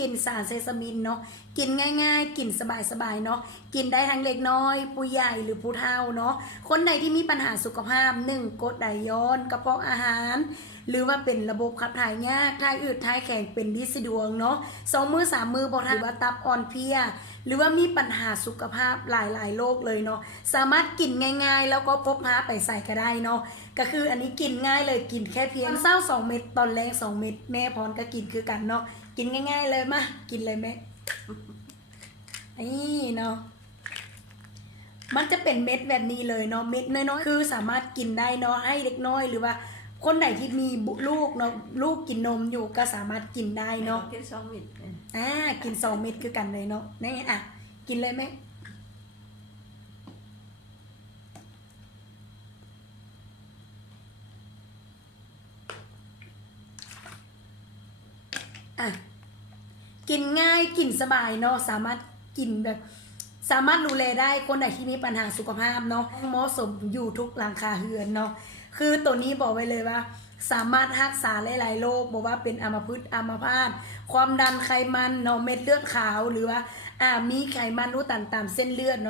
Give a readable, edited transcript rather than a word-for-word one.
กินสารเซซามินเนาะกินง่ายๆกินสบายๆเนาะกินได้ทั้งเล็กน้อยผู้ใหญ่หรือผู้เฒ่าเนาะคนใดที่มีปัญหาสุขภาพ1กรดไหลย้อนกระเพาะอาหารหรือว่าเป็นระบบขับถ่ายยากถ่ายอืดถ่ายแข็งเป็นดินสะดวงเนาะ2 มื้อ 3 มื้อบ่ทานหรือว่าตับอ่อนเพลียหรือว่ามีปัญหาสุขภาพหลายๆโรคเลยเนาะสามารถกินง่ายๆแล้วก็พกพาไปใส่ก็ได้เนาะก็คืออันนี้กินง่ายเลยกินแค่เพียงเช้า2 เม็ดตอนแรก2 เม็ดแม่พรก็กินคือกันเนาะกินง่ายๆเลยมากินเลยแม่นี่เนาะมันจะเป็นเม็ดแบบนี้เลยเนาะเม็ดน้อยๆคือสามารถกินได้เนาะให้เล็กน้อยหรือว่าคนไหนที่มีลูกเนาะลูกกินนมอยู่ก็สามารถกินได้เนาะกิน2 เม็ดกิน2 เม็ดคือกันเลยเนาะนี่กินเลยไหมกินง่ายกินสบายเนาะสามารถกินแบบสามารถดูแลได้คนไหนที่มีปัญหาสุขภาพเนาะเหมาะสมอยู่ทุกหลังคาเรือนเนาะคือตัวนี้บอกไว้เลยว่าสามารถรักษาหลายๆโรคบอกว่าเป็นอัมพฤกษ์อัมพาตความดันไขมันเนาะเม็ดเลือดขาวหรือว่ามีไขมันอุดตันตามเส้นเลือดเนาะ